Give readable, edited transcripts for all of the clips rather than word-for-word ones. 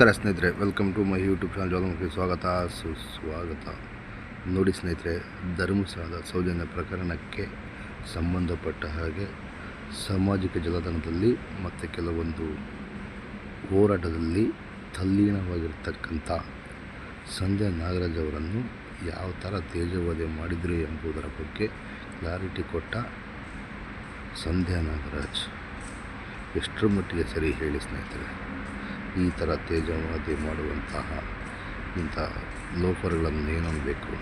ನಮಸ್ಕಾರ ಸ್ನೇಹಿತರೆ, welcome to my YouTube channel. Jwalamukhi ಸ್ವಾಗತ ಸುಸ್ವಾಗತ. ನೋಡಿ ಸ್ನೇಹಿತರೆ, ಧರ್ಮಸ್ಥಳದ ಸೌಜನ್ಯ ಪ್ರಕರಣಕ್ಕೆ ಸಂಬಂಧಪಟ್ಟ ಹಾಗೆ ಸಾಮಾಜಿಕ ಜಾಲತಾಣದಲ್ಲಿ ಮತ್ತು ಕೆಲವೊಂದು ಹೋರಾಟದಲ್ಲಿ ತಲ್ಲೀನವಾಗಿರ್ತಕ್ಕಂಥ ಸಂಧ್ಯಾ ನಾಗರಾಜ್ ಅವರನ್ನು ಯಾವ ಥರ ತೇಜೋವಧೆ ಮಾಡಿದರು ಎಂಬುದರ ಬಗ್ಗೆ ಕ್ಲಾರಿಟಿ ಕೊಟ್ಟ ಸಂಧ್ಯಾ ನಾಗರಾಜ್ ಎಷ್ಟರ ಮಟ್ಟಿಗೆ ಸರಿ ಹೇಳಿ ಸ್ನೇಹಿತರೆ. ಈ ಥರ ತೇಜೋವಧೆ ಮಾಡುವಂತಹ ಇಂಥ ಲೋಫರ್ಗಳನ್ನು ಏನನ್ನಬೇಕು,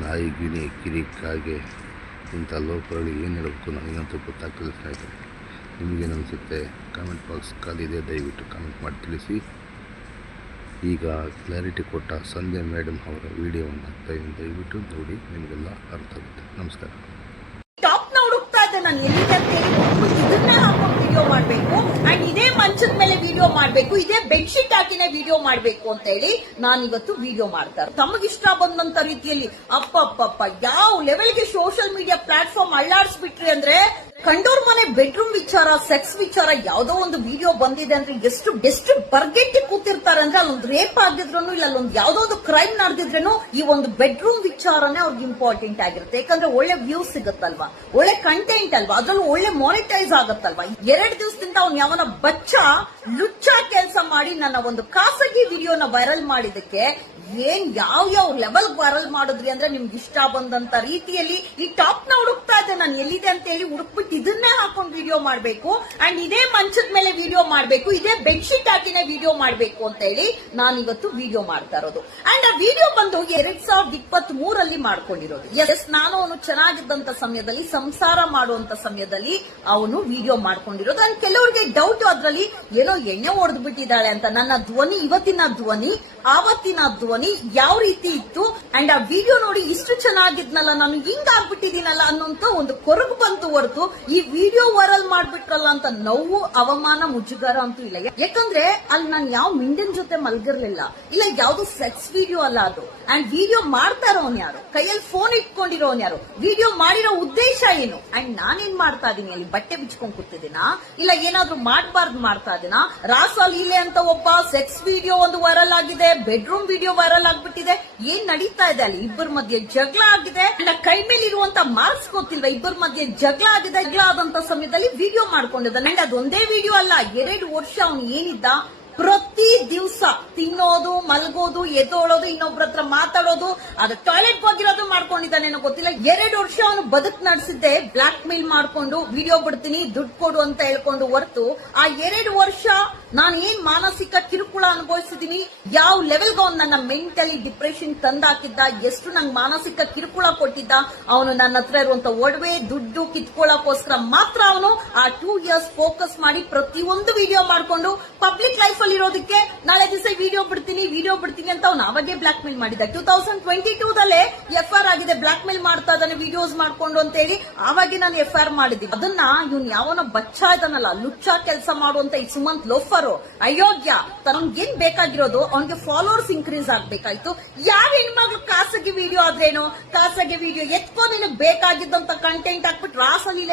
ನಾಯಿ ಗಿಣಿ ಕಿರಿಕಾಗೆ ಇಂಥ ಲೋಫರ್ಗಳಿಗೆ ಏನು ಹೇಳಬೇಕು ನನಗಂತೂ ಗೊತ್ತಾಗ್ತದೆ ಸ್ನೇಹಿತರೆ. ನಿಮಗೇನು ಅನಿಸುತ್ತೆ? ಕಾಮೆಂಟ್ ಬಾಕ್ಸ್ ಖಾಲಿದೆ, ದಯವಿಟ್ಟು ಕಾಮೆಂಟ್ ಮಾಡಿ ತಿಳಿಸಿ. ಈಗ ಕ್ಲಾರಿಟಿ ಕೊಟ್ಟ ಸಂಧ್ಯಾ ಮೇಡಮ್ ಅವರ ವಿಡಿಯೋವನ್ನು ದಯವಿಟ್ಟು ನೋಡಿ, ನಿಮಗೆಲ್ಲ ಅರ್ಥ ಆಗುತ್ತೆ. ನಮಸ್ಕಾರ. ನಾನು ಎಲ್ಲಿದೆ ಅಂತ ಹೇಳಿ ಇದನ್ನೇ ಹಾಕೊಂಡು ವಿಡಿಯೋ ಮಾಡಬೇಕು ಅಂಡ್ ಇದೇ ಮಂಚದ ಮೇಲೆ ವಿಡಿಯೋ ಮಾಡಬೇಕು, ಇದೇ ಬೆಡ್ಶೀಟ್ ಹಾಕಿನೇ ವಿಡಿಯೋ ಮಾಡಬೇಕು ಅಂತ ಹೇಳಿ ನಾನು ಇವತ್ತು ವಿಡಿಯೋ ಮಾಡ್ತಾರೆ. ತಮಗಿಷ್ಟ ಬಂದಂತ ರೀತಿಯಲ್ಲಿ ಅಪ್ಪಪ್ಪಪ್ಪ ಯಾವ ಲೆವೆಲ್ಗೆ ಸೋಷಿಯಲ್ ಮೀಡಿಯಾ ಪ್ಲಾಟ್ಫಾರ್ಮ್ ಅಳ್ಳಾಡಿಸ್ಬಿಟ್ರಿ ಅಂದ್ರೆ, ಕಂಡೋರ್ ಮನೆ ಬೆಡ್ರೂಮ್ ವಿಚಾರ, ಸೆಕ್ಸ್ ವಿಚಾರ ಯಾವ್ದೋ ಒಂದು ವಿಡಿಯೋ ಬಂದಿದೆ ಅಂದ್ರೆ ಎಷ್ಟು ಬರ್ಗೆಟ್ಟಿ ಕೂತಿರ್ತಾರೆ ಅಂದ್ರೆ, ಅಲ್ಲೊಂದು ರೇಪ್ ಆಗಿದ್ರು ಇಲ್ಲ ಅಲ್ಲೊಂದು ಯಾವ್ದೋ ಒಂದು ಕ್ರೈಮ್ ನಡೆದಿದ್ರೇನು ಈ ಒಂದು ಬೆಡ್ರೂಮ್ ವಿಚಾರನೇ ಅವ್ರಿಗೆ ಇಂಪಾರ್ಟೆಂಟ್ ಆಗಿರುತ್ತೆ. ಯಾಕಂದ್ರೆ ಒಳ್ಳೆ ವ್ಯೂಸ್ ಸಿಗುತ್ತಲ್ವಾ, ಒಳ್ಳೆ ಕಂಟೆಂಟ್ ಅಲ್ವಾ, ಅದ್ರಲ್ಲೂ ಒಳ್ಳೆ ಮಾನಿಟೈಸ್ ಆಗುತ್ತಲ್ವಾ. 2 ದಿವಸದಿಂದ ಅವ್ನು ಯಾವನ ಬಚ್ಚ ಲುಚ್ಚ ಕೆಲಸ ಮಾಡಿ ನನ್ನ ಒಂದು ಖಾಸಗಿ ವಿಡಿಯೋನ ವೈರಲ್ ಮಾಡಿದಕ್ಕೆ ಏನ್ ಯಾವ ಲೆವೆಲ್ ವೈರಲ್ ಮಾಡಿದ್ರಿ ಅಂದ್ರೆ, ನಿಮ್ಗೆ ಇಷ್ಟ ಬಂದಂತ ರೀತಿಯಲ್ಲಿ ಈ ಟಾಪ್ ನ ಹುಡುಕ್ತಾ ಇದ್ದೆ ನಾನು ಎಲ್ಲಿದೆ ಅಂತ ಹೇಳಿ, ಹುಡುಕ್ಬಿಟ್ಟು ಇದನ್ನೇ ಹಾಕೊಂಡು ವಿಡಿಯೋ ಮಾಡಬೇಕು ಅಂಡ್ ಇದೇ ಮಂಚದ ಮೇಲೆ ವಿಡಿಯೋ ಮಾಡಬೇಕು, ಇದೇ ಬೆಡ್ಶೀಟ್ ಹಾಕಿನೇ ವಿಡಿಯೋ ಮಾಡಬೇಕು ಅಂತ ಹೇಳಿ ನಾನು ಇವತ್ತು ವಿಡಿಯೋ ಮಾಡ್ತಾ ಇರೋದು. ಅಂಡ್ ಆ ವಿಡಿಯೋ ಬಂದು 2023 ಮಾಡ್ಕೊಂಡಿರೋದು. ಎಸ್, ನಾನು ಅವನು ಚೆನ್ನಾಗಿದ್ದಂತ ಸಮಯದಲ್ಲಿ, ಸಂಸಾರ ಮಾಡುವಂತ ಸಮಯದಲ್ಲಿ ಅವನು ವಿಡಿಯೋ ಮಾಡ್ಕೊಂಡಿರೋದು. ಅಂಡ್ ಕೆಲವರಿಗೆ ಡೌಟ್ ಅದ್ರಲ್ಲಿ ಏನೋ ಎಣ್ಣೆ ಹೊಡೆದು ಬಿಟ್ಟಿದ್ದಾಳೆ ಅಂತ. ನನ್ನ ಧ್ವನಿ, ಇವತ್ತಿನ ಧ್ವನಿ ಆವತ್ತಿನ ಧ್ವನಿ ಯಾವ ರೀತಿ ಇತ್ತು ಅಂಡ್ ಆ ವಿಡಿಯೋ ನೋಡಿ ಇಷ್ಟು ಚೆನ್ನಾಗಿದ್ನಲ್ಲ, ನಾನು ಹಿಂಗ ಆಗ್ಬಿಟ್ಟಿದ್ದೀನಲ್ಲ ಅನ್ನೋಂತ ಒಂದು ಕೊರಗು ಬಂತು ಹೊರತು ಈ ವಿಡಿಯೋ ವೈರಲ್ ಮಾಡ್ಬಿಟ್ರಲ್ಲ ಅಂತ ನೋವು, ಅವಮಾನ, ಮುಜುಗರ ಅಂತೂ ಇಲ್ಲ. ಯಾಕಂದ್ರೆ ಅಲ್ಲಿ ನಾನು ಯಾವ ಮಿಂಡನ್ ಜೊತೆ ಮಲ್ಗಿರ್ಲಿಲ್ಲ, ಇಲ್ಲ ಯಾವ್ದು ಸೆಕ್ಸ್ ವಿಡಿಯೋ ಅಲ್ಲ ಅದು. ಅಂಡ್ ವಿಡಿಯೋ ಮಾಡ್ತಾ ಇರೋನ್ ಯಾರು, ಕೈಯಲ್ಲಿ ಫೋನ್ ಇಟ್ಕೊಂಡಿರೋನ್ ಯಾರು, ವಿಡಿಯೋ ಮಾಡಿರೋ ಉದ್ದೇಶ ಏನು, ಅಂಡ್ ನಾನೇನ್ ಮಾಡ್ತಾ ಇದೀನಿ ಅಲ್ಲಿ, ಬಟ್ಟೆ ಬಿಚ್ಕೊಂಡ್ ಕೂತಿದ್ದೀನಾ, ಇಲ್ಲ ಏನಾದ್ರೂ ಮಾಡಬಾರ್ದು ಮಾಡ್ತಾ ಇದೀನಾ? ರಾಸಲ್ ಇಲ್ಲೇ ಅಂತ ಒಬ್ಬ ಸೆಕ್ಸ್ ವಿಡಿಯೋ ಒಂದು ವೈರಲ್ ಆಗಿದೆ, ಬೆಡ್ರೂಮ್ ವಿಡಿಯೋ ವೈರಲ್ ಆಗ್ಬಿಟ್ಟಿದೆ. ಏನ್ ನಡೀತಾ ಇದೆ ಅಲ್ಲಿ? ಇಬ್ಬರ ಮಧ್ಯೆ ಜಗಳ ಆಗಿದೆ. ಕೈ ಮೇಲೆ ಇರುವಂತ ಮಾರ್ಕ್ಸ್ ಗೊತ್ತಿಲ್ವಾ? ಇಬ್ಬರ ಮಧ್ಯೆ ಜಗಳ ಆಗಿದೆ. ಜಗಳ ಆದಂತ ಸಮಯದಲ್ಲಿ ವಿಡಿಯೋ ಮಾಡ್ಕೊಂಡಿದ್ದಾನೆ. ಅಂಡ್ ಅದೊಂದೇ ವಿಡಿಯೋ ಅಲ್ಲ, 2 ವರ್ಷ ಅವನು ಏನಿದ್ದ ಪ್ರತಿ ದಿವಸ ತಿನ್ನೋದು, ಮಲಗೋದು, ಎದ್ದೋಳೋದು, ಇನ್ನೊಬ್ರ ಹತ್ರ ಮಾತಾಡೋದು, ಅದು ಟಾಯ್ಲೆಟ್ ಹೋಗಿರೋದು ಮಾಡ್ಕೊಂಡಿದ್ದಾನೇನೋ ಗೊತ್ತಿಲ್ಲ. 2 ವರ್ಷ ಅವನು ಬದುಕು ನಡೆಸಿದ್ದೆ ಬ್ಲಾಕ್ ಮೇಲ್ ಮಾಡ್ಕೊಂಡು ವಿಡಿಯೋ ಬಿಡ್ತೀನಿ ದುಡ್ಡು ಕೊಡು ಅಂತ ಹೇಳ್ಕೊಂಡು ಹೊರತು, ಆ 2 ವರ್ಷ ನಾನು ಏನ್ ಮಾನಸಿಕ ಕಿರುಕುಳ ಅನುಭವಿಸಿದೀನಿ, ಯಾವ ಲೆವೆಲ್ಗೆ ಅವ್ನು ನನ್ನ ಮೆಂಟಲಿ ಡಿಪ್ರೆಷನ್ ತಂದಾಕಿದ್ದ, ಎಷ್ಟು ನಂಗೆ ಮಾನಸಿಕ ಕಿರುಕುಳ ಕೊಟ್ಟಿದ್ದ, ಅವನು ನನ್ನ ಹತ್ರ ಇರುವಂತ ಒಡವೆ ದುಡ್ಡು ಕಿತ್ಕೊಳ್ಳೋಕೋಸ್ಕರ ಮಾತ್ರ ಅವನು ಆ 2 ಇಯರ್ಸ್ ಫೋಕಸ್ ಮಾಡಿ ಪ್ರತಿಯೊಂದು ವಿಡಿಯೋ ಮಾಡ್ಕೊಂಡು ಪಬ್ಲಿಕ್ ಲೈಫ್ ಅಲ್ಲಿ ಇರೋದಕ್ಕೆ ನಾಳೆ ದಿವಸ ವಿಡಿಯೋ ಬಿಡ್ತೀನಿ ಅಂತ ಅವ್ನು ಅವಾಗೇ ಬ್ಲಾಕ್ ಮೇಲ್ ಮಾಡಿದ್ದ. 2022 FR ಆಗಿದೆ, ಬ್ಲಾಕ್ ಮೇಲ್ ಮಾಡ್ತಾ ಇದ್ದಾನೆ ವಿಡಿಯೋಸ್ ಮಾಡ್ಕೊಂಡು ಅಂತ ಹೇಳಿ ಅವಾಗೆ ನಾನು FR ಮಾಡಿದ್ವಿ. ಅದನ್ನ ಇವ್ನು ಯಾವನ ಬಚ್ಚ ಇದಾನಲ್ಲ, ಲುಚ್ಚ ಕೆಲಸ ಮಾಡುವಂತ ಈ ಸುಮಂತ್ ಲೋಫರು ಅಯೋಗ್ಯ, ತನಗೇನ್ ಬೇಕಾಗಿರೋದು ಅವನಿಗೆ ಫಾಲೋವರ್ಸ್ ಇನ್ಕ್ರೀಸ್ ಆಗ್ಬೇಕಾಯ್ತು. ಯಾವ ಹೆಣ್ಮಕ್ಳು ಖಾಸಗಿ ವಿಡಿಯೋ ಆದ್ರೇನು, ಖಾಸಗಿ ವಿಡಿಯೋ ಎತ್ಕೋ ನಿನಗ್ ಬೇಕಾಗಿದ್ದಂತ ಕಂಟೆಂಟ್ ಹಾಕ್ಬಿಟ್ಟು ರಾಸಲಿಲ್ಲ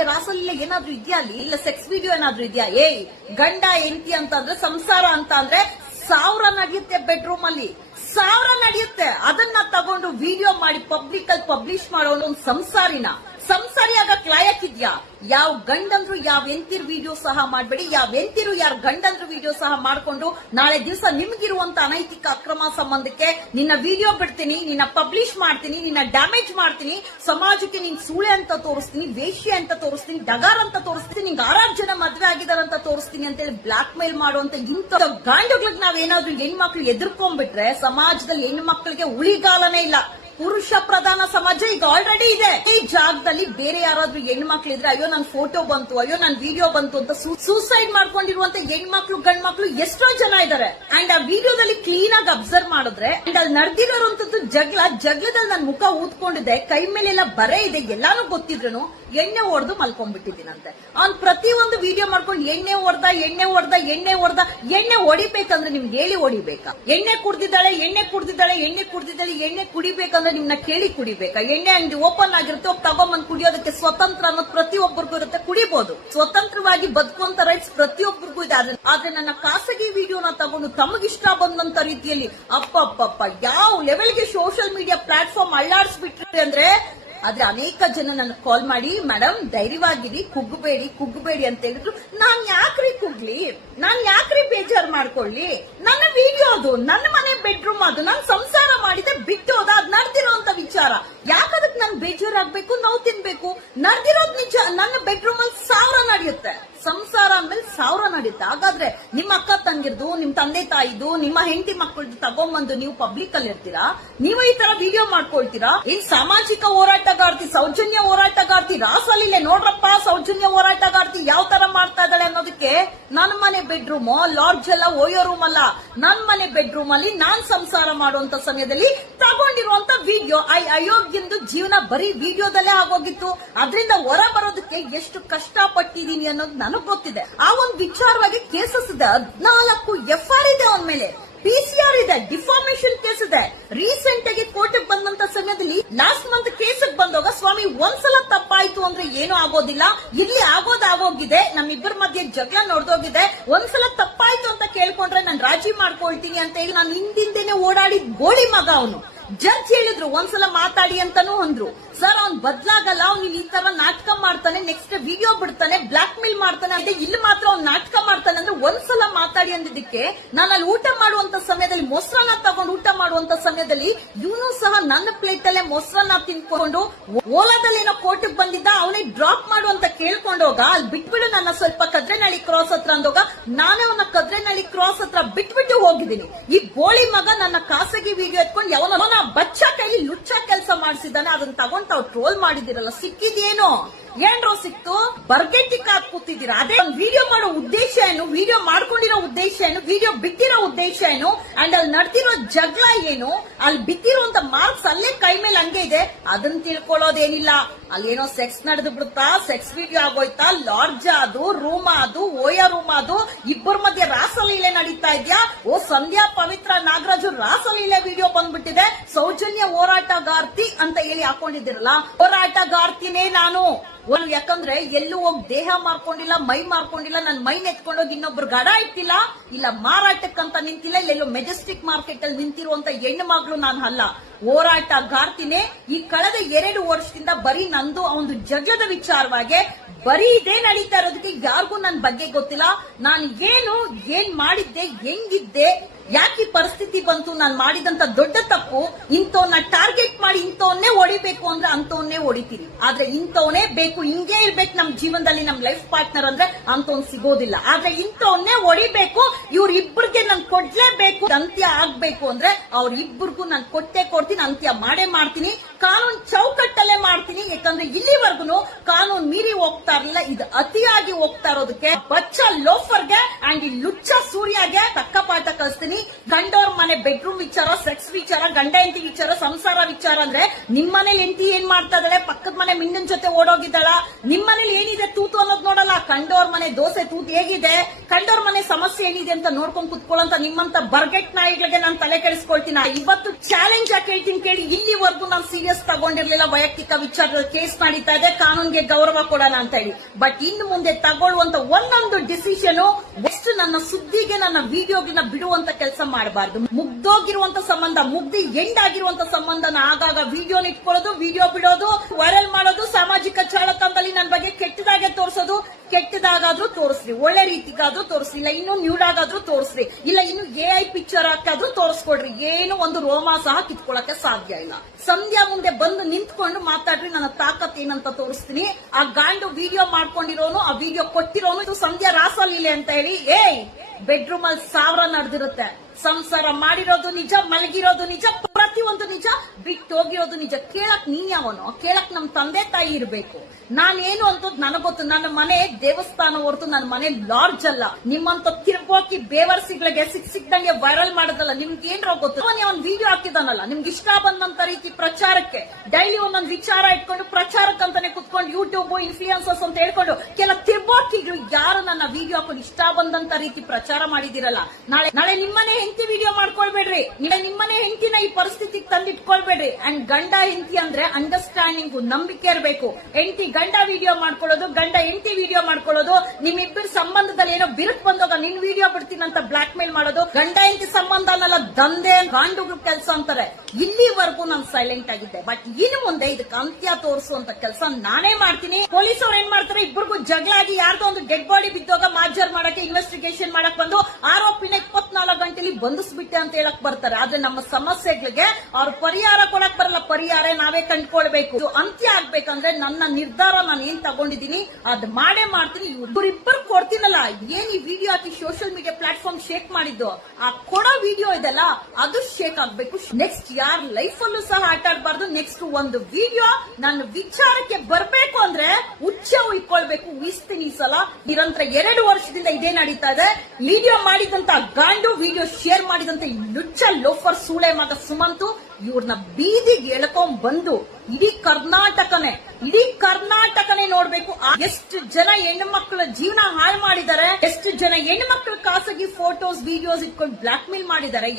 ಏನಾದ್ರೂ ಇದೆಯಾ ಅಲ್ಲಿ, ಇಲ್ಲ ಸೆಕ್ಸ್ ವಿಡಿಯೋ ಏನಾದ್ರೂ ಇದೆಯಾ? ಏಯ್ ಗಂಡ ಹೆಂಡತಿ ಅಂತಂದ್ರೆ, ಸಂಸಾರ ಅಂತ ಅಂದ್ರೆ 1000 ನಡೆಯುತ್ತೆ, ಬೆಡ್ರೂಮ್ ಅಲ್ಲಿ 1000 ನಡೆಯುತ್ತೆ. ಅದನ್ನ ತಗೊಂಡು ವಿಡಿಯೋ ಮಾಡಿ ಪಬ್ಲಿಕ್ ಅಲ್ಲಿ ಪಬ್ಲಿಷ್ ಮಾಡೋ ಒಂದು ಸಂಸಾರಿ ಆಗಕ್ ಲಾಯಕ್ ಇದ್ಯಾ? ಯಾವ ಗಂಡಂದ್ರು ಯಾವ ಎಂತಿರು ವಿಡಿಯೋ ಸಹ ಮಾಡಬೇಡಿ, ಯಾವ ಎಂತಿರು ಯಾರ ಗಂಡಂದ್ರು ವಿಡಿಯೋ ಸಹ ಮಾಡ್ಕೊಂಡು ನಾಳೆ ದಿವಸ ನಿಮ್ಗಿರುವಂತ ಅನೈತಿಕ ಅಕ್ರಮ ಸಂಬಂಧಕ್ಕೆ ನಿನ್ನ ವಿಡಿಯೋ ಬಿಡ್ತೀನಿ, ನಿನ್ನ ಪಬ್ಲಿಷ್ ಮಾಡ್ತೀನಿ, ನಿನ್ನ ಡ್ಯಾಮೇಜ್ ಮಾಡ್ತೀನಿ, ಸಮಾಜಕ್ಕೆ ನಿನ್ ಸೂಳೆ ಅಂತ ತೋರಿಸ್ತೀನಿ, ವೇಶ್ಯ ಅಂತ ತೋರಿಸ್ತೀನಿ, ಡಗಾರ್ ಅಂತ ತೋರಿಸ್ತೀನಿ, ನಿಂಗೆ 6 ಜನ ಮದ್ವೆ ಆಗಿದಾರಂತ ತೋರಿಸ್ತೀನಿ ಅಂತ ಹೇಳಿ ಬ್ಲಾಕ್ ಮೇಲ್ ಮಾಡುವಂತ ಇಂಥ ಗಾಂಡುಗಳಿಗೆ ನಾವೇನಾದ್ರೂ ಹೆಣ್ಮಕ್ಳು ಎದುರ್ಕೊಂಡ್ಬಿಟ್ರೆ ಸಮಾಜದಲ್ಲಿ ಹೆಣ್ಮಕ್ಳಿಗೆ ಉಳಿಗಾಲನೇ ಇಲ್ಲ. ಪುರುಷ ಪ್ರಧಾನ ಸಮಾಜ ಈಗ ಆಲ್ರೆಡಿ ಇದೆ. ಈ ಜಾಗದಲ್ಲಿ ಬೇರೆ ಯಾರಾದ್ರೂ ಹೆಣ್ಮಕ್ಳಿದ್ರೆ, ಅಯ್ಯೋ ನನ್ ಫೋಟೋ ಬಂತು, ಅಯ್ಯೋ ನನ್ ವಿಡಿಯೋ ಬಂತು ಅಂತ ಸೂಸೈಡ್ ಮಾಡ್ಕೊಂಡಿರುವಂತ ಹೆಣ್ಮಕ್ಳು ಗಂಡ್ಮಕ್ಳು ಎಷ್ಟೋ ಜನ ಇದಾರೆ. ಅಂಡ್ ಆ ವಿಡಿಯೋದಲ್ಲಿ ಕ್ಲೀನ್ ಆಗಿ ಅಬ್ಸರ್ವ್ ಮಾಡಿದ್ರೆ, ಅಂಡ್ ಅಲ್ಲಿ ನಡೆದಿರೋಂಥದ್ದು ಜಗಳದಲ್ಲಿ ನನ್ ಮುಖ ಊದ್ಕೊಂಡಿದೆ, ಕೈ ಮೇಲೆಲ್ಲ ಬರೆ ಇದೆ, ಎಲ್ಲಾನು ಗೊತ್ತಿದ್ರು ಎಣ್ಣೆ ಹೊಡೆದು ಮಲ್ಕೊಂಡ್ಬಿಟ್ಟಿದ್ದೀನಂತೆ. ಅವ್ನ್ ಪ್ರತಿಯೊಂದು ವಿಡಿಯೋ ಮಾಡ್ಕೊಂಡು ಎಣ್ಣೆ ಹೊಡಿಬೇಕಂದ್ರೆ ನಿಮ್ಗೆ ಹೇಳಿ ಹೊಡಿಬೇಕಾ? ಎಣ್ಣೆ ಕುಡ್ದಿದ್ದಾಳೆ, ಎಣ್ಣೆ ಕುಡಿಬೇಕಂದ್ರೆ ಅಂದ್ರೆ ನಿಮ್ನ ಕೇಳಿ ಕುಡಿಬೇಕಾ? ಎಣ್ಣೆ ಅಂಗಡಿ ಓಪನ್ ಆಗಿರುತ್ತೆ, ಹೋಗಿ ತಗೊಂಬಂದ್ ಕುಡಿಯೋದಕ್ಕೆ ಸ್ವತಂತ್ರ ಅನ್ನೋದು ಪ್ರತಿಯೊಬ್ಬರಿಗೂ ಇರುತ್ತೆ, ಕುಡಿಬಹುದು. ಸ್ವತಂತ್ರವಾಗಿ ಬದುಕುವಂತ ರೈಟ್ಸ್ ಪ್ರತಿಯೊಬ್ಬರಿಗೂ ಇದೆ. ಆದ್ರೆ ನನ್ನ ಖಾಸಗಿ ವಿಡಿಯೋನ ತಗೊಂಡು ತಮಗಿಷ್ಟ ಬಂದಂತ ರೀತಿಯಲ್ಲಿ ಅಪ್ಪಪ್ಪಪ್ಪ ಯಾವ ಲೆವೆಲ್ಗೆ ಸೋಷಿಯಲ್ ಮೀಡಿಯಾ ಪ್ಲಾಟ್ಫಾರ್ಮ್ ಅಳ್ಳಾಡಿಸ್ಬಿಟ್ರೆ ಅಂದ್ರೆ, ಆದ್ರೆ ಅನೇಕ ಜನ ನನ್ನ ಕಾಲ್ ಮಾಡಿ, ಮೇಡಮ್ ಧೈರ್ಯವಾಗಿರಿ, ಕುಗ್ಗಬೇಡಿ ಅಂತ ಹೇಳಿದ್ರು. ನಾನ್ ಯಾಕ್ರಿ ಕುಗ್ಲಿ? ನಾನ್ ಯಾಕ್ರಿ ಬೇಜಾರ್ ಮಾಡ್ಕೊಳ್ಳಿ? ನನ್ನ ವಿಡಿಯೋ ಅದು, ನನ್ನ ಮನೆ ಬೆಡ್ರೂಮ್ ಅದು, ನಾನ್ ಸಂಸಾರ ಮಾಡಿದೆ ಬಿಟ್ಟು ಹೋದ, ಅದ್ ನಡೆದಿರೋಂತ ವಿಚಾರ. ಯಾಕದಕ್ ನನ್ ಬೇಜಾರಾಗ್ಬೇಕು, ನೋವು ತಿನ್ಬೇಕು? ನಡೆದಿರೋದ್ ನಿಜ. ನನ್ನ ಬೆಡ್ರೂಮ್ ಅಲ್ಲಿ 1000 ನಡೆಯುತ್ತೆ, ಸಂಸಾರ ಅಂದ್ಮೇಲೆ 1000 ನಡೆಯುತ್ತೆ. ಹಾಗಾದ್ರೆ ನಿಮ್ಮ ಅಕ್ಕ ತಂಗಿರ್ದು, ನಿಮ್ ತಂದೆ ತಾಯಿದು, ನಿಮ್ಮ ಹೆಂಡತಿ ಮಕ್ಕಳದು ತಗೊಂಬಂದು ನೀವು ಪಬ್ಲಿಕ್ ಅಲ್ಲಿ ಇರ್ತೀರಾ? ನೀವು ಈ ತರ ವಿಡಿಯೋ ಮಾಡ್ಕೊಳ್ತೀರಾ? ಈ ಸಾಮಾಜಿಕ ಹೋರಾಟಗಾರ್ತಿ, ಸೌಜನ್ಯ ಹೋರಾಟಗಾರ್ತಿ ರಾಸಲಿಲೆ ನೋಡ್ರಪ್ಪ, ಸೌಜನ್ಯ ಹೋರಾಟಗಾರ್ತಿ ಯಾವ ತರ ಮಾಡ್ತಾ ಇದ್ದಾಳೆ ಅನ್ನೋದಕ್ಕೆ, ನನ್ನ ಮನೆ ಬೆಡ್ರೂಮ್ ಲಾಡ್ಜ್ ಅಲ್ಲ, ಓಯೋ ರೂಮ್ ಅಲ್ಲ, ನನ್ನ ಮನೆ ಬೆಡ್ರೂಮ್ ಅಲ್ಲಿ ನಾನ್ ಸಂಸಾರ ಮಾಡುವಂತ ಸಮಯದಲ್ಲಿ ತಗೊಂಡಿರುವಂತ ವಿಡಿಯೋ. ಅಯೋಗ್ಯಂದು ಜೀವನ ಬರೀ ವಿಡಿಯೋದಲ್ಲೇ ಆಗೋಗಿತ್ತು. ಅದರಿಂದ ಹೊರ ಬರೋದಕ್ಕೆ ಎಷ್ಟು ಕಷ್ಟ ಪಟ್ಟಿದೀನಿ ಅನ್ನೋದು ನನಗ್ ಗೊತ್ತಿದೆ. ಆ ಒಂದು ವಿಚಾರವಾಗಿ ಕೇಸಸ್ ಇದೆ, 14 FR ಇದೆ ಅವನ ಮೇಲೆ, PCR ಇದೆ, ಡಿಫಾರ್ಮೇಶನ್ ಕೇಸ್ ಇದೆ. ರೀಸೆಂಟ್ ಆಗಿ ಕೋರ್ಟ್ ಬಂದಂತ ಸಮಯದಲ್ಲಿ ಲಾಸ್ಟ್ ಮಂತ್ ಕೇಸ್ ಬಂದಾಗ, ಸ್ವಾಮಿ ಒಂದ್ಸಲ ತಪ್ಪಾಯ್ತು ಅಂದ್ರೆ ಏನೂ ಆಗೋದಿಲ್ಲ, ಇಲ್ಲಿ ಆಗೋಗಿದೆ, ನಮ್ಮಿಬ್ಬರ ಮಧ್ಯೆ ಜಗಳ ನೋಡ್ದೋಗಿದೆ, ಒಂದ್ಸಲ ತಪ್ಪಾಯ್ತು ಅಂತ ಕೇಳ್ಕೊಂಡ್ರೆ ನಾನು ರಾಜಿ ಮಾಡ್ಕೊಳ್ತೀನಿ ಅಂತ ಹೇಳಿ ನಾನು ಹಿಂದಿಂದೇನೆ ಓಡಾಡಿದ್ ಗೋಳಿ ಮಗ ಅವನು. ಜಡ್ಜ್ ಹೇಳಿದ್ರು ಒಂದ್ಸಲ ಮಾತಾಡಿ ಅಂತಾನೂ ಅಂದ್ರು. ಸರ್ ಅವ್ನ್ ಬದ್ಲಾಗಲ್ಲ, ಅವ್ನು ಈ ತರ ನಾಟಕ ಮಾಡ್ತಾನೆ, ನೆಕ್ಸ್ಟ್ ವಿಡಿಯೋ ಬಿಡ್ತಾನೆ, ಬ್ಲಾಕ್ ಮೇಲ್ ಮಾಡ್ತಾನೆ ಅಂತ, ಇಲ್ಲಿ ಮಾತ್ರ ಅವ್ನು ನಾಟಕ ಮಾಡ್ತಾನೆ ಅಂದ್ರೆ ಒಂದ್ಸಲ ಮಾತಾಡಿ ಅಂದಿದ್ದಕ್ಕೆ, ನಾನು ಅಲ್ಲಿ ಊಟ ಮಾಡುವಂತ ಸಮಯದಲ್ಲಿ ಮೊಸರನ್ನ ತಗೊಂಡು ಊಟ ಮಾಡುವಂತ ಸಮಯದಲ್ಲಿ ಇವನು ಸಹ ನನ್ನ ಪ್ಲೇಟ್ ಅಲ್ಲೇ ಮೊಸರನ್ನ ತಿನ್ಕೊಂಡು ಓಲಾದಲ್ಲಿ ಏನೋ ಕೋರ್ಟಿಗೆ ಬಂದಿದ್ದ, ಅವನೇ ಡ್ರಾಪ್ ಮಾಡು ಅಂತ ಕೇಳ್ಕೊಂಡೋಗ, ಅಲ್ಲಿ ಬಿಟ್ಬಿಡು ನನ್ನ ಸ್ವಲ್ಪ ಕದ್ರೆನಹಳ್ಳಿ ಕ್ರಾಸ್ ಹತ್ರ ಅಂದೋಗ, ನಾನೇ ಅವನ ಕದ್ರೆನಹಳ್ಳಿ ಕ್ರಾಸ್ ಹತ್ರ ಬಿಟ್ಬಿಟ್ಟು ಹೋಗಿದ್ದೀನಿ. ಈ ಗೋಳಿ ಮಗ ನನ್ನ ಖಾಸಗಿ ವಿಡಿಯೋ ಎತ್ಕೊಂಡು ಯಾವನ ಬಚ್ಚ ಕೈಲಿ ಲುಚ್ಚ ಕೆಲಸ ಮಾಡಿಸಿದ್ದಾನೆ. ಅದನ್ನ ತಗೊಂಡು ತಾವು ಟ್ರೋಲ್ ಮಾಡಿದಿರಲ್ಲ, ಸಿಕ್ಕಿದೇನೋ? ಏನ್ರೋ ಸಿಕ್ತು? ಬರ್ಗೆಟ್ಟಿಕ್ ಹಾಕಿ ಕೂತಿದ್ದೀರಾ. ಅದೇ ಒಂದು ವಿಡಿಯೋ ಮಾಡೋ ಉದ್ದೇಶ ಏನು? ವಿಡಿಯೋ ಮಾಡ್ಕೊಂಡಿರೋ ಉದ್ದೇಶ ಏನು? ವಿಡಿಯೋ ಬಿಟ್ಟಿರೋ ಉದ್ದೇಶ ಏನು? ಅಂಡ್ ಅಲ್ಲಿ ನಡೆದಿರೋ ಜಗಳ ಏನು? ಅಲ್ಲಿ ಬಿತ್ತಿರುವಂತ ಮಾರ್ಕ್ಸ್ ಅಲ್ಲೇ ಕೈ ಮೇಲೆ ಹಂಗೆ ಇದೆ, ಅದನ್ನ ತಿಳ್ಕೊಳ್ಳೋದೇನಿಲ್ಲ. ಅಲ್ಲೇನೋ ಸೆಕ್ಸ್ ನಡೆದು ಬಿಡುತ್ತಾ, ಸೆಕ್ಸ್ ವಿಡಿಯೋ ಆಗೋಯ್ತಾ, ಲಾಡ್ಜ್ ಅದು, ರೂಮ್ ಅದು, ಓಯೋ ರೂಮ್ ಅದು, ಇಬ್ಬರ ಮಧ್ಯೆ ರಾಸಲೀಲೆ ನಡೀತಾ ಇದ್ಯಾ? ಓ ಸಂಧ್ಯಾ ಪವಿತ್ರ ನಾಗರಾಜು ರಾಸಲೀಲೆ ವಿಡಿಯೋ ಬಂದ್ಬಿಟ್ಟಿದೆ, ಸೌಜನ್ಯ ಹೋರಾಟಗಾರ್ತಿ ಅಂತ ಹೇಳಿ ಹಾಕೊಂಡಿದ್ದೀರಲ್ಲ, ಹೋರಾಟಗಾರ್ತಿನೇ ನಾನು. ಯಾಕಂದ್ರೆ ಎಲ್ಲೂ ಹೋಗಿ ದೇಹ ಮಾರ್ಕೊಂಡಿಲ್ಲ, ಮೈ ಮಾರ್ಕೊಂಡಿಲ್ಲ, ನನ್ ಮೈ ಎತ್ಕೊಂಡೋಗಿ ಇನ್ನೊಬ್ರು ಗಡ ಇಟ್ಟಿಲ್ಲ, ಇಲ್ಲ ಮಾರಾಟಕ್ಕಂತ ನಿಂತಿಲ್ಲ, ಇಲ್ಲೆಲ್ಲೋ ಮೆಜೆಸ್ಟಿಕ್ ಮಾರ್ಕೆಟ್ ಅಲ್ಲಿ ನಿಂತಿರುವಂತ ಹೆಣ್ಣು ಮಗಳು ನಾನು ಅಲ್ಲ, ಹೋರಾಟಗಾರ್ತಿನೇ. ಈ ಕಳೆದ 2 ವರ್ಷದಿಂದ ಬರೀ ನಂದು ಒಂದು ಜಗದ ವಿಚಾರವಾಗಿ ಬರೀ ಇದೇ ನಡೀತಾ ಇರೋದಕ್ಕೆ ಯಾರಿಗೂ ನನ್ನ ಬಗ್ಗೆ ಗೊತ್ತಿಲ್ಲ. ನಾನು ಏನ್ ಮಾಡಿದ್ದೆ, ಹೆಂಗಿದ್ದೆ, ಯಾಕೆ ಈ ಪರಿಸ್ಥಿತಿ ಬಂತು, ನಾನು ಮಾಡಿದಂತ ದೊಡ್ಡ ತಪ್ಪು, ಇಂಥವನ್ನ ಟಾರ್ಗೆಟ್ ಮಾಡಿ ಇಂಥವನ್ನೇ ಹೊಡಿಬೇಕು ಅಂದ್ರೆ ಅಂತವನ್ನೇ ಹೊಡಿತೀರಿ. ಆದ್ರೆ ಇಂಥವನ್ನೇ ಬೇಕು, ಹಿಂಗೇ ಇರ್ಬೇಕು ನಮ್ ಜೀವನದಲ್ಲಿ, ನಮ್ ಲೈಫ್ ಪಾರ್ಟ್ನರ್ ಅಂದ್ರೆ ಅಂತವನ್ ಸಿಗೋದಿಲ್ಲ. ಆದ್ರೆ ಇಂಥವನ್ನೇ ಹೊಡಿಬೇಕು, ಇವ್ರಿಬ್ಬರಿಗೆ ನಾನು ಕೊಡ್ಲೇಬೇಕು, ಅಂತ್ಯ ಆಗ್ಬೇಕು ಅಂದ್ರೆ ಅವ್ರಿಬ್ಬರಿಗೂ ನಾನು ಕೊಟ್ಟೆ ಕೊಡ್ತೀನಿ, ಅಂತ್ಯ ಮಾಡೇ ಮಾಡ್ತೀನಿ, ಕಾನೂನು ಚೌಕಟ್ಟಲ್ಲೇ ಮಾಡ್ತೀನಿ. ಯಾಕಂದ್ರೆ ಇಲ್ಲಿವರೆಗೂ ಕಾನೂನು ಮೀರಿ ಹೋಗ್ತಾ ಇರಲಿಲ್ಲ, ಇದು ಅತಿಯಾಗಿ ಹೋಗ್ತಾ ಇರೋದಕ್ಕೆ ಬಚ್ಚ ಲೋಫರ್ಗೆ ಅಂಡ್ ಈ ಲುಚ್ಚ ಸೂರ್ಯಗೆ ತಕ್ಕ ಪಾಠ ಕಲಿಸ್ತೀನಿ. ಗಂಡವ್ರ ಮನೆ ಬೆಡ್ರೂಮ್ ವಿಚಾರ, ಸೆಕ್ಸ್ ವಿಚಾರ, ಗಂಡ ಹೆಂಡತಿ ವಿಚಾರ, ಸಂಸಾರ ವಿಚಾರ ಅಂದ್ರೆ ನಿಮ್ಮನೇಲಿ ಹೆಂಡತಿ ಏನ್ ಮಾಡ್ತಾ ಇದ್ದಾಳೆ, ಪಕ್ಕದ ಮನೆ ಮಿಂಡನ್ ಜೊತೆ ಓಡೋಗಿದ್ದಾಳ, ನಿಮ್ಮನೇಲಿ ಏನಿದೆ ತೂತು ಅನ್ನೋದು ನೋಡಲ್ಲ, ಕಂಡವ್ರ ಮನೆ ದೋಸೆ ತೂತು ಹೇಗಿದೆ, ಕಂಡವ್ರ ಮನೆ ಸಮಸ್ಯೆ ಏನಿದೆ ಅಂತ ನೋಡ್ಕೊಂಡ್ ಕುತ್ಕೊಳ್ಳೋಂತ ನಿಮ್ಮಂತ ಬರ್ಗೆಟ್ ನಾಯಿಗಳಿಗೆ ನಾನು ತಲೆ ಕೆಡಿಸ್ಕೊಳ್ತೀನಿ. ಇವತ್ತು ಚಾಲೆಂಜ್ ಆಗಿ ಹೇಳ್ತೀನಿ ಕೇಳಿ, ಇಲ್ಲಿವರೆಗೂ ನಾನು ಸೀರಿಯಸ್ ತಗೊಂಡಿರ್ಲಿಲ್ಲ, ವೈಯಕ್ತಿಕ ವಿಚಾರದ ಕೇಸ್ ನಡೀತಾ ಇದೆ, ಕಾನೂನಿಗೆ ಗೌರವ ಕೊಡೋಣ ಅಂತ ಹೇಳಿ. ಬಟ್ ಇನ್ನು ಮುಂದೆ ತಗೊಳ್ಳುವಂತ ಒಂದೊಂದು ಡಿಸಿಷನ್ ಎಷ್ಟು ನನ್ನ ಸುದ್ದಿಗೆ, ನನ್ನ ವಿಡಿಯೋಗಳನ್ನ ಬಿಡುವಂತ ಕೆಲಸ ಮಾಡಬಾರ್ದು. ಮುಗ್ದೋಗಿರುವಂತ ಸಂಬಂಧ, ಮುಗ್ದಿ ಎಂಡ್ ಆಗಿರುವಂತ ಸಂಬಂಧನ ಆಗಾಗ ವಿಡಿಯೋನ ಇಟ್ಕೊಳ್ಳೋದು, ವಿಡಿಯೋ ಬಿಡೋದು, ವೈರಲ್ ಮಾಡೋದು, ಸಾಮಾಜಿಕ ಜಾಲತಾಣದಲ್ಲಿ ನನ್ನ ಬಗ್ಗೆ ಕೆಟ್ಟದಾಗೆ ತೋರಿಸೋದು. ಕೆಟ್ಟದಾಗಾದ್ರೂ ತೋರಿಸ್ರಿ, ಒಳ್ಳೆ ರೀತಿಗಾದ್ರೂ ತೋರಿಸ್ರಿ, ಇಲ್ಲ ಇನ್ನು ನ್ಯೂಡಾಗಾದ್ರೂ ತೋರಿಸ್ರಿ, ಇಲ್ಲ ಇನ್ನು AI ಪಿಕ್ಚರ್ ಹಾಕಾದ್ರೂ ತೋರಿಸ್ಕೊಡ್ರಿ. ಏನು ಒಂದು ರೋಮ ಸಹ ಕಿತ್ಕೊಳ್ಳಕ್ಕೆ ಸಾಧ್ಯ ಇಲ್ಲ. ಸಂಧ್ಯಾ ಮುಂದೆ ಬಂದು ನಿಂತ್ಕೊಂಡು ಮಾತಾಡ್ರಿ, ನನ್ನ ತಾಕತ್ ಏನಂತ ತೋರಿಸ್ತೀನಿ. ಆ ಗಾಂಡು ವಿಡಿಯೋ ಮಾಡ್ಕೊಂಡಿರೋನು, ಆ ವಿಡಿಯೋ ಕೊಟ್ಟಿರೋನು, ಇದು ಸಂಧ್ಯಾ ರಾಸಲೀಲೆ ಅಂತ ಹೇಳಿ. ಬೆಡ್ರೂಮ್ ಅಲ್ಲಿ 1000 ನಡೆದಿರುತ್ತೆ, ಸಂಸಾರ ಮಾಡಿರೋದು ನಿಜ, ಮಲಗಿರೋದು ನಿಜ, ಪ್ರತಿಯೊಂದು ನಿಜ, ಬಿಟ್ಟು ಹೋಗಿರೋದು ನಿಜ. ಕೇಳಕ್ ನೀನ್ ಯಾವನೋ? ಕೇಳಕ್ ನಮ್ ತಂದೆ ತಾಯಿ ಇರ್ಬೇಕು. ನಾನೇನು ಅಂತ ನನಗೊತ್ತು. ನನ್ನ ಮನೆ ದೇವಸ್ಥಾನ ಹೊರತು ನನ್ನ ಮನೆ ಲಾಡ್ಜ್ ಅಲ್ಲ. ನಿಮ್ಮಂತ ತಿರ್ಬೋಕಿ ಬೇವರ್ಸಿಗಳಿಗೆ ಸಿಕ್ದಂಗೆ ವೈರಲ್ ಮಾಡೋದಲ್ಲ. ನಿಮ್ಗೆ ಏನ್ರೋ ಗೊತ್ತು, ಅವ್ನ್ ವಿಡಿಯೋ ಹಾಕಿದಾನಲ್ಲ, ನಿಮ್ಗೆ ಇಷ್ಟ ಬಂದಂತ ರೀತಿ ಪ್ರಚಾರಕ್ಕೆ ಡೈಲಿ ಒಂದೊಂದು ವಿಚಾರ ಇಟ್ಕೊಂಡು ಪ್ರಚಾರಕ್ಕಂತಾನೆ ಕುತ್ಕೊಂಡು ಯೂಟ್ಯೂಬ್ ಇನ್ಫ್ಲೂಯೆನ್ಸರ್ಸ್ ಅಂತ ಹೇಳ್ಕೊಂಡು ಕೆಲ ತಿರ್ಬೋಕಿಗಳು ಯಾರು ನನ್ನ ವಿಡಿಯೋ ಹಾಕೊಂಡು ಇಷ್ಟ ಬಂದಂತ ರೀತಿ ಪ್ರಚಾರ ಮಾಡಿದಿರಲ್ಲ, ನಾಳೆ ನಿಮ್ಮನೆ ಹೆಂಡತಿ ವಿಡಿಯೋ ಮಾಡ್ಕೊಳ್ಬೇಡ್ರಿ. ನಿಮ್ಮನೆ ಹೆಂಡತಿನ ಈ ಪರಿಸ್ಥಿತಿಗೆ ತಂದಿಟ್ಕೊಳ್ಬೇಡ್ರಿ. ಅಂಡ್ ಗಂಡ ಹೆಂಡತಿ ಅಂದ್ರೆ ಅಂಡರ್ಸ್ಟ್ಯಾಂಡಿಂಗ್, ನಂಬಿಕೆ ಇರಬೇಕು. ಹೆಂಡತಿ ಗಂಡ ವಿಡಿಯೋ ಮಾಡ್ಕೊಳ್ಳೋದು, ಗಂಡ ಹೆಂಡತಿ ವಿಡಿಯೋ ಮಾಡ್ಕೊಳ್ಳೋದು, ನಿಮ್ಮಿಬ್ಬರ ಸಂಬಂಧದಲ್ಲಿ ಏನೋ ಬಿರುಕು ಬಂದಾಗ ನಿನ್ ವಿಡಿಯೋ ಬಿಡ್ತೀನಿ ಅಂತ ಬ್ಲಾಕ್ ಮೇಲ್ ಮಾಡೋದು ಗಂಡ ಹೆಂಡತಿ ಸಂಬಂಧ ಅನ್ನಲ್ಲ, ದಂಧೆ ಗಾಂಡುಗಳ ಕೆಲಸ ಅಂತಾರೆ. ಇಲ್ಲಿವರೆಗೂ ನಾನು ಸೈಲೆಂಟ್ ಆಗಿದ್ದೆ. ಬಟ್ ಇನ್ನು ಮುಂದೆ ಇದಕ್ಕೆ ಅಂತ್ಯ ತೋರಿಸುವಂತ ಕೆಲಸ ನಾನೇ ಮಾಡ್ತೀನಿ. ಪೊಲೀಸ್ ಅವ್ರು ಏನ್ ಮಾಡ್ತಾರೆ, ಇಬ್ಬರಿಗೂ ಜಗಳ ಆಗಿ ಯಾರ್ದೋ ಒಂದು ಡೆಡ್ ಬಾಡಿ ಬಿದ್ದಾಗ ಮಾರ್ಜರ್ ಮಾಡಕ್ಕೆ ಇನ್ವೆಸ್ಟಿಗೇಷನ್ ಮಾಡಕ್ ಬಂದು ಆರೋಪಿನ 24 ಗಂಟೆಲಿ ಬಂಧಿಸ್ಬಿಟ್ಟೆ ಅಂತ ಹೇಳಕ್ ಬರ್ತಾರೆ. ಆದ್ರೆ ನಮ್ಮ ಸಮಸ್ಯೆಗಳಿಗೆ ಅವ್ರ ಪರಿಹಾರ ಕೊಡಕ್ ಬರಲ್ಲ. ಪರಿಹಾರ ನಾವೇ ಕಂಡುಕೊಳ್ಬೇಕು. ಇದು ಅಂತ್ಯ ಆಗ್ಬೇಕಂದ್ರೆ ನನ್ನ ನಿರ್ಧಾರ ನಾನು ಏನ್ ತಗೊಂಡಿದ್ದೀನಿ ಅದ್ ಮಾಡೇ ಮಾಡ್ತೀನಿ. ಇಬ್ಬರಿಬ್ಬರು ಕೊಡ್ತೀನಲ್ಲ, ಏನ್ ಈ ವಿಡಿಯೋ ಹಾಕಿ ಸೋಷಿಯಲ್ ಮೀಡಿಯಾ ಪ್ಲಾಟ್ಫಾರ್ಮ್ ಶೇಕ್ ಮಾಡಿದ್ದು, ಆ ಕೊಡೋ ವಿಡಿಯೋ ಇದೆಲ್ಲ ಅದು ಶೇಕ್ ಆಗ್ಬೇಕು. ನೆಕ್ಸ್ಟ್ ಯಾರ ಲೈಫ್ ಅಲ್ಲೂ ಸಹ ಆಟ ಆಡಬಾರ್ದು. ನೆಕ್ಸ್ಟ್ ಒಂದು ವಿಡಿಯೋ ನನ್ನ ವಿಚಾರಕ್ಕೆ ಬರ್ಬೇಕು ಅಂದ್ರೆ ಉಚ್ಚ ಉಯ್ಕೊಳ್ಬೇಕು. ಉಯಿಸ್ತೀನಿ ಈ ಸಲ. ನಿರಂತರ 2 ವರ್ಷದಿಂದ ಇದೇ ನಡೀತಾ ಇದೆ. ವಿಡಿಯೋ ಮಾಡಿದಂತ ಗಾಂಡು, ವಿಡಿಯೋ ಶೇರ್ ಮಾಡಿದಂತ ಲುಚ್ಚ ಲೋಫರ್ ಸೂಳೆ ಮಗ ಸುಮಂತು, ಇವ್ರನ್ನ ಬೀದಿಗೆ ಎಳ್ಕೊಂಡ್ ಬಂದು ಇಡೀ ಕರ್ನಾಟಕನೇ ನೋಡ್ಬೇಕು. ಎಷ್ಟು ಜನ ಹೆಣ್ಣು ಮಕ್ಕಳ ಜೀವನ ಹಾಳು ಮಾಡಿದ್ದಾರೆ, ಎಷ್ಟು ಜನ ಹೆಣ್ಣು ಮಕ್ಕಳ ಖಾಸಗಿ ಫೋಟೋಸ್ ವಿಡಿಯೋಸ್ ಇಟ್ಕೊಂಡು ಬ್ಲಾಕ್ ಮೇಲ್ ಮಾಡಿದ್ದಾರೆ.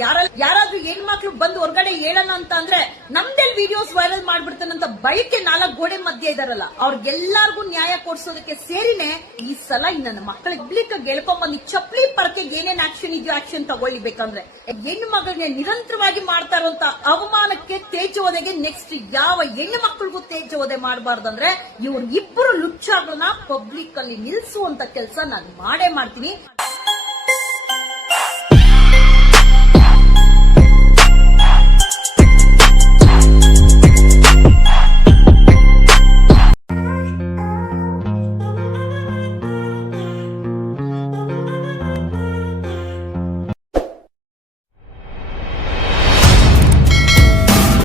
ಯಾರಾದ್ರೂ ಹೆಣ್ಮಕ್ಳು ಬಂದು ಹೊರಗಡೆ ಹೇಳೋಣ ಅಂತ ಅಂದ್ರೆ ನಮ್ದೆಲ್ ವಿಡಿಯೋಸ್ ವೈರಲ್ ಮಾಡ್ಬಿಡ್ತಾನಂತ ಬಯಕೆ 4 ಗೋಡೆ ಮಧ್ಯೆ ಇದಾರಲ್ಲ, ಅವ್ರಿಗೆಲ್ಲಾರ್ಗು ನ್ಯಾಯ ಕೊಡ್ಸೋದಕ್ಕೆ ಸೇರಿನೇ ಈ ಸಲ ನನ್ನ ಮಕ್ಕಳ ಪಬ್ಲಿಕ್ ಗೆಳ್ಕೊಂಡ್ ಬಂದು ಚಪ್ಲಿ ಪರ್ಕೆಗೆ ಏನೇನ್ ಆಕ್ಷನ್ ಇದೆಯೋ ಆಕ್ಷನ್ ತಗೊಳ್ಬೇಕಂದ್ರೆ ಹೆಣ್ಣು ಮಗಳಿಗೆ ನಿರಂತರವಾಗಿ ಮಾಡ್ತಾ ಇರುವಂತ ಅವಮಾನಕ್ಕೆ ತೇಜೋದೆಗೆ ನೆಕ್ಸ್ಟ್ ಯಾವ ಹೆಣ್ಣು ಮಕ್ಕಳಿಗೂ ತೇಜೋದೆ ಮಾಡಬಾರ್ದಂದ್ರೆ ಇವ್ರು ಇಬ್ಬರು ಲುಚ್ಚಾಗಳನ್ನ ಪಬ್ಲಿಕ್ ಅಲ್ಲಿ ನಿಲ್ಸುವಂತ ಕೆಲಸ ನಾನು ಮಾಡೇ ಮಾಡ್ತೀನಿ.